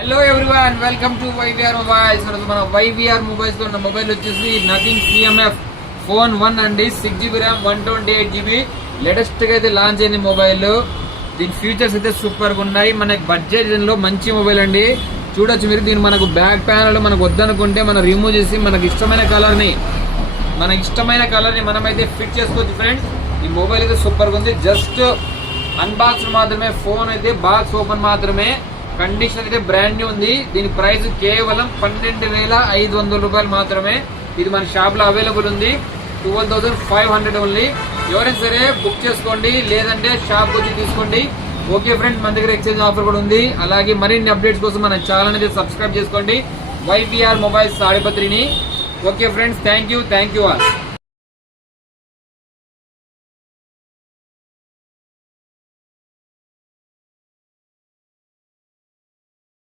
Hello everyone, welcome to YVR mobiles. మన YVR mobiles లో ఉన్న మొబైల్ వచ్చేసి నథింగ్ CMF ఫోన్ 1 అండి. 6GB ర్యామ్ 128GB లేటెస్ట్ గా అయితే లాంచ్ అయింది మొబైల్. దీని ఫీచర్స్ అయితే సూపర్ గా ఉన్నాయి. మనకి బడ్జెట్ లో మంచి మొబైల్ అండి. చూడొచ్చు మీరు. దీని మనకు బ్యాక్ ప్యానల్ మనకు వద్దనుకుంటే మనం రిమూవ్ చేసి మనకి ఇష్టమైన కలర్ ని మనమైతే ఫిట్ చేసుకోవచ్చు ఫ్రెండ్స్. ఈ మొబైల్ అయితే సూపర్ గా ఉంది. జస్ట్ అన్బాక్స్ మాత్రమే, ఫోన్ అయితే బాక్స్ ఓపెన్ మాత్రమే. కండిషన్ అయితే బ్రాండ్ న్యూ ఉంది. దీని ప్రైస్ కేవలం 12,500 రూపాయలు మాత్రమే. ఇది మన షాప్ లో అవైలబుల్ ఉంది. 12,500 ఓన్లీ. ఎవరైనా సరే బుక్ చేసుకోండి, లేదంటే షాప్ వచ్చి తీసుకోండి. ఓకే ఫ్రెండ్స్, మన దగ్గర ఎక్స్చేంజ్ ఆఫర్ కూడా ఉంది. అలాగే మరిన్ని అప్డేట్స్ కోసం మన ఛానల్ అయితే సబ్స్క్రైబ్ చేసుకోండి, వైవిఆర్ మొబైల్స్ తాడిపత్రిని. Okay friends, thank you all.